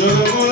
આજ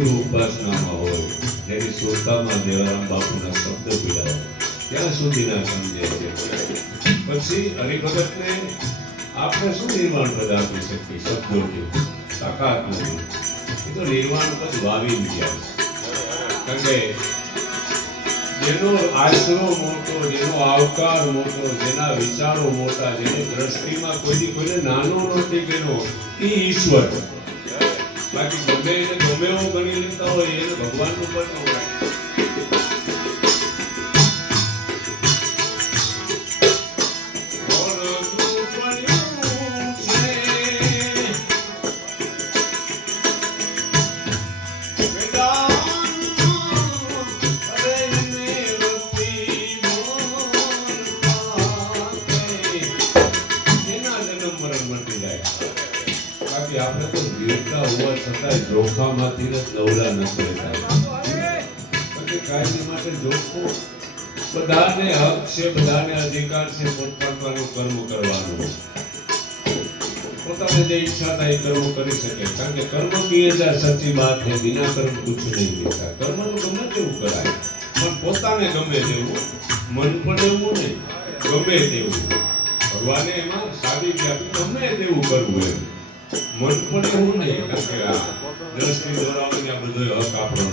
સદગુરુ ઉપાસનામાં હોય એની શ્રોતામાં દેવારામ બાપુના શબ્દ પીડાય, ત્યાં સુધી ના સમજે છે. પછી હરિભગતને આપણે શું નિર્માણ પદ આપી શકીએ? શબ્દોથી. તાકાત નથી. એ તો નિર્માણ પદ વાવી ગયા છે. કારણ કે જેનો આશરો મોટો, જેનો આવકાર મોટો, જેના વિચારો મોટા, જેની દ્રષ્ટિમાં કોઈ કોઈને નાનો નથી કેનો એ ઈશ્વર. બાકી ગમે એને ગમે એવો લેતા હોય એને ભગવાનનું પણ ન કે આપણે તો દેવતા હોવા છતાં જોખામાંથી નવરા ન કરી કાયમી માટે જોખો બધાને હક છે, બધાને અધિકાર છે, પોતપોતાનું કર્મ કરવાનું. પોતાને જે ઈચ્છા થાય કર્મ કરી શકે. કારણ કે કર્મ કીએ જા સચ્ચી વાત છે બિના કર્મ કુછ નહીં દેતા કર્મનું ગમે તેવું કરાય, પણ પોતાને ગમે તેવું, મન પણ એવું નહીં, ગમે તેવું. ભગવાને એમાં સાબિતી ગમે તેવું કરવું એમ. મન પણ એવું નહીં કારણ કે આ દ્રષ્ટિ બધો હક આપણો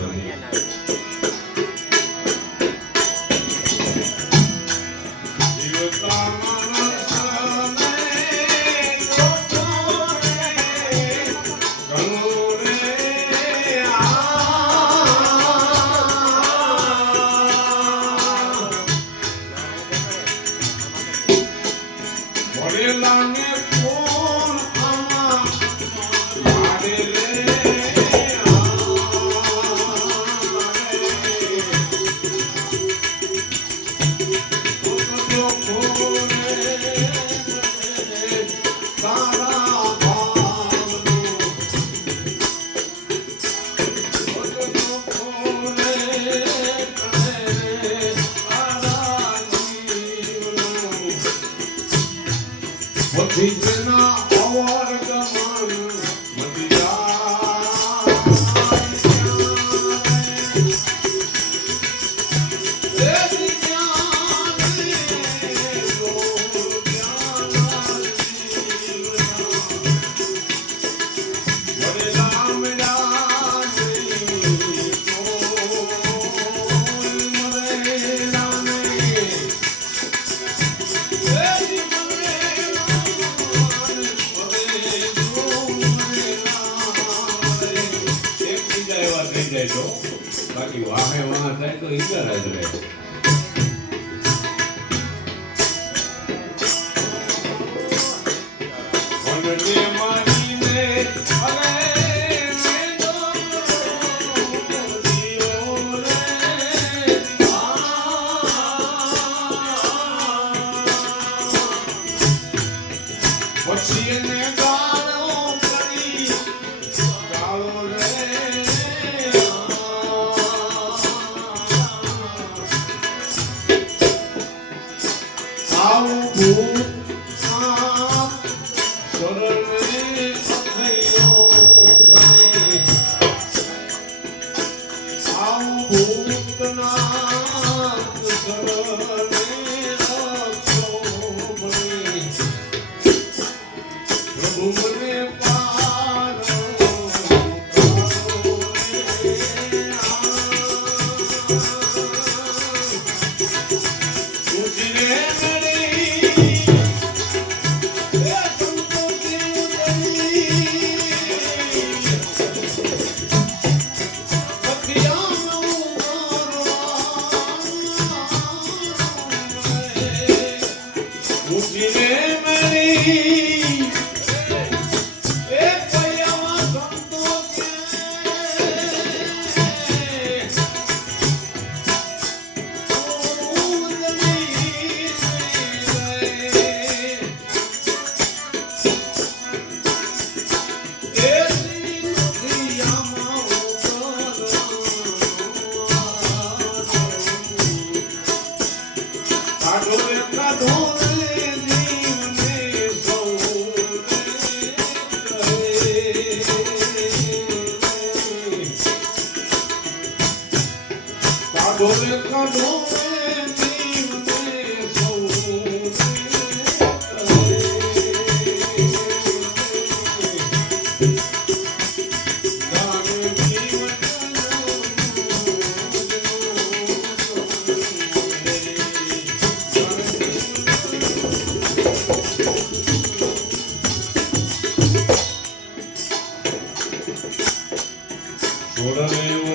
What are you?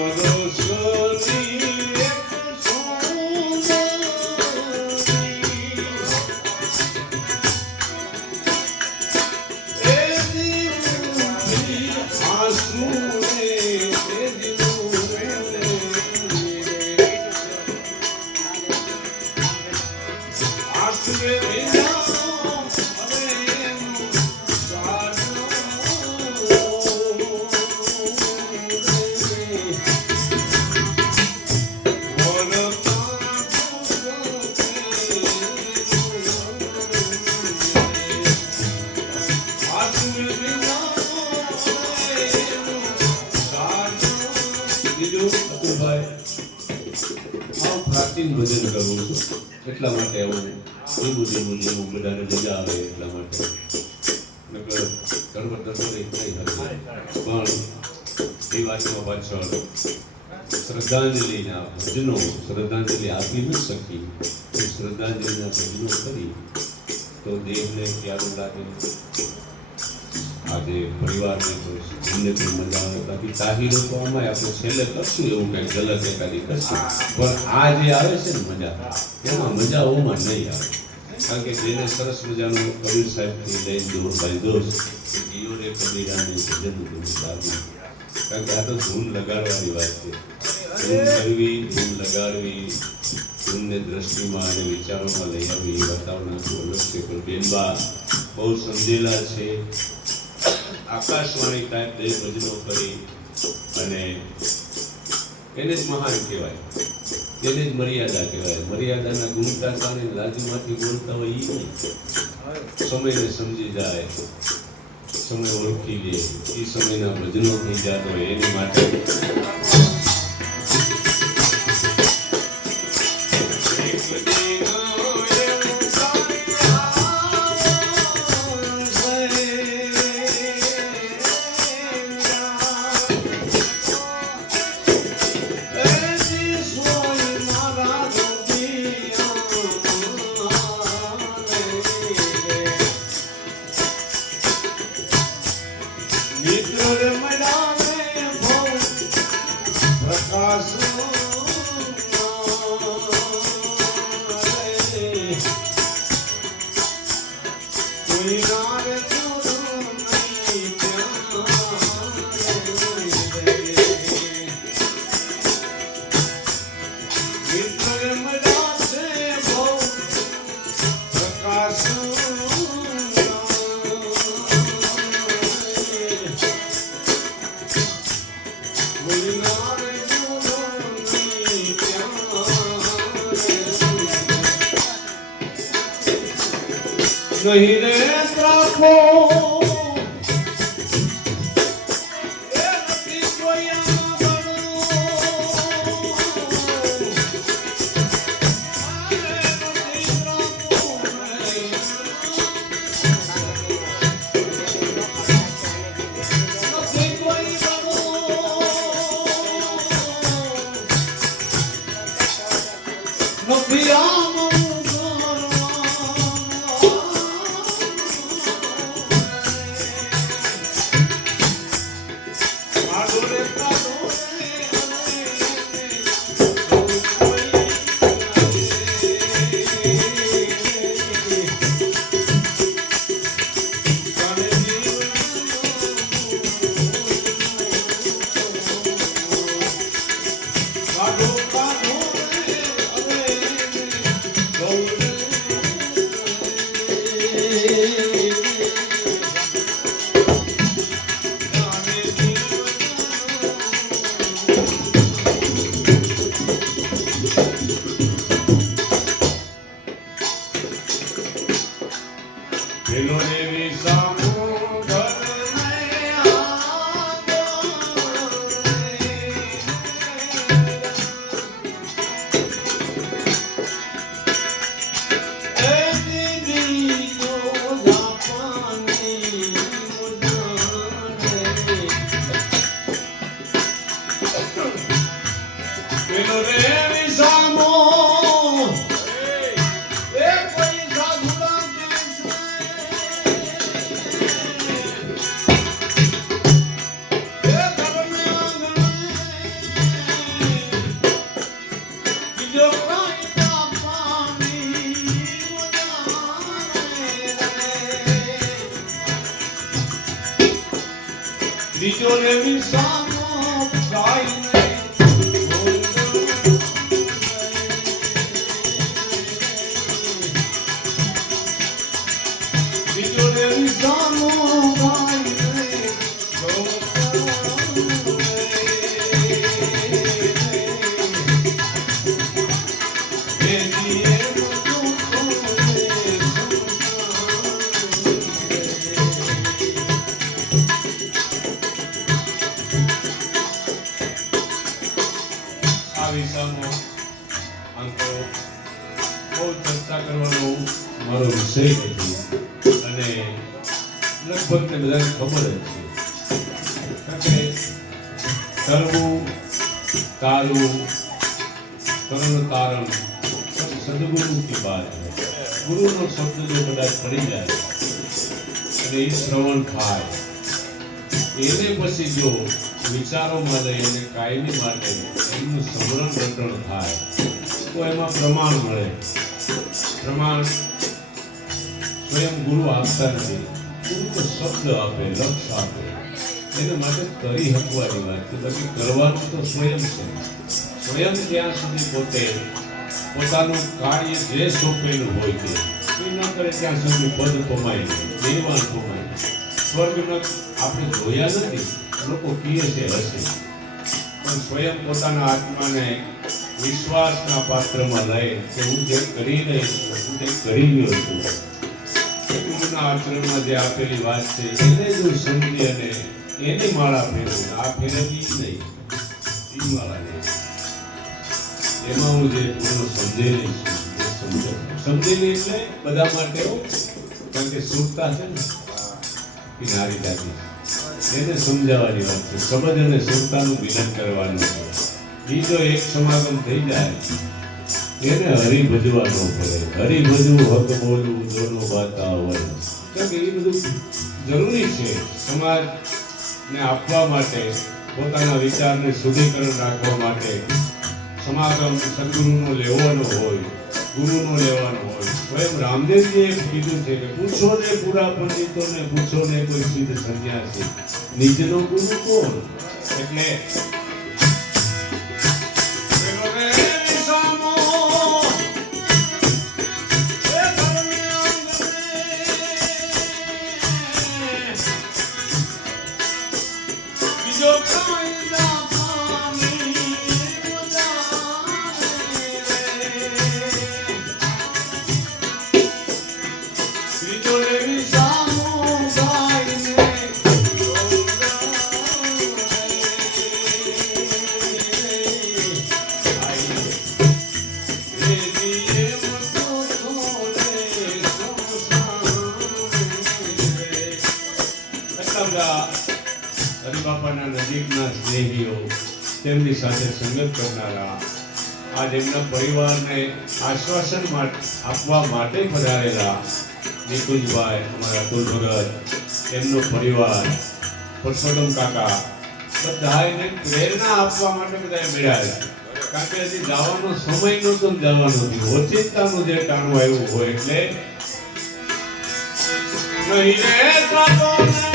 ધીમું બધાને મજા આવે એટલા માટે નકર ગણપત પણ એ વાતમાં શ્રદ્ધાંજલિના ભજનો શ્રદ્ધાંજલિ આપી ન શકી શ્રદ્ધાંજલિના કરી તો દેવને પ્યારું લાગે આજે પરિવારને તો એમને મજા આવે બાકી તાહીરો તો આમાં આપણે છેલ્લે કરશું એવું કંઈક ગલત એકાદી કરશું પણ આ જે આવે છે ને મજા, એમાં મજા ઓમાં નહીં આવે. કારણ કે જેને સરસ મજાનું કબીર સાહેબથી લઈને દોર બાય દોષ જીઓ રે કબીરાને ભજન ધૂન કારણ કે આ તો ધૂન લગાડવાની વાત છે. ધૂન કરવી, ધૂન લગાડવી, ધૂનને દ્રષ્ટિમાં અને વિચારોમાં લઈ આવી બતાવનારું અલગ છે. પણ બેનબા, બહુ સમજેલા છે. આકાશવાણી ટાઈપ દેવ ભજનો કરી અને એને જ મહાન કહેવાય. એને જ મર્યાદા કહેવાય. મર્યાદાના ગુણતા કારણે લાજુમાંથી બોલતા હોય એ નહીં. સમયને સમજી જાય. સમય ઓળખી લે. એ સમયના ભજનો થઈ જતો હોય એની માટે વિચારોમાં લઈ અને કાયમી માટે એમનું સમરણ રટણ થાય. તો એમાં પ્રમાણ મળે. પ્રમાણ સ્વયં ગુરુ આપતા નથી. ગુરુ તો શબ્દ આપે, લક્ષ આપે. એને માટે કરી હકવાની વાત છે. બાકી કરવાનું તો સ્વયં છે. સ્વયં ત્યાં સુધી પોતે પોતાનું કાર્ય જે સોંપેલું હોય તે ન કરે ત્યાં સુધી પદ કમાય નિર્વાણ કમાય નહીં. સ્વર્ગનો આપણે જોયા નથી. લોકો કહે છે હશે. પણ સ્વયં પોતાના આત્માને વિશ્વાસના પાત્રમાં લઈ કે હું જે કરી રહી હું જે કરી રહ્યો છું. કૃષ્ણના આચરણમાં જે આપેલી વાત છે, એને જો સમજી અને એની માળા ફેરવે આ ફેરવી નહીં, એ માળા નહીં. એમાં હું જે પૂર્ણ સમજેલી છું સમજે સમજો સમજેલી એટલે બધા માટે કારણ કે સુરતા છે ને એ નારી જાતિ એને સમજાવવાની વાત છે સમજ અને સુરતાનું મિલન કરવાનું છે. બીજો એક સમાગમ થઈ જાય. એને હરી ભજવાનો પડે હરી ભજવું હક બોલવું, દોનો વાતાવરણ કેમ કે એ બધું જરૂરી છે સમાજને આપવા માટે, પોતાના વિચારને શુદ્ધિકરણ રાખવા માટે. સમાગમ સદગુરુનો લેવાનો હોય. ગુરુનો લેવાનો હોય. સ્વયં રામદેવજીએ કીધું છે કે પૂછો ને પૂરા પંડિતોને, પૂછો ને કોઈ સિદ્ધ સંન્યાસી નીચેનો ગુરુ કોણ? એટલે એમના પરિવારને આશ્વાસન આપવા માટે પધારેલા નિકુંજભાઈ, અમારા અતુલ ભગત એમનો પરિવાર, પરસોત્તમ કાકા બધા એને પ્રેરણા આપવા માટે બધા મળ્યા કારણ કે હજી જવાનો સમય નહોતો જવાનો નથી ઓચિંતાનું જે ટાણું આવ્યું હોય એટલે નહીં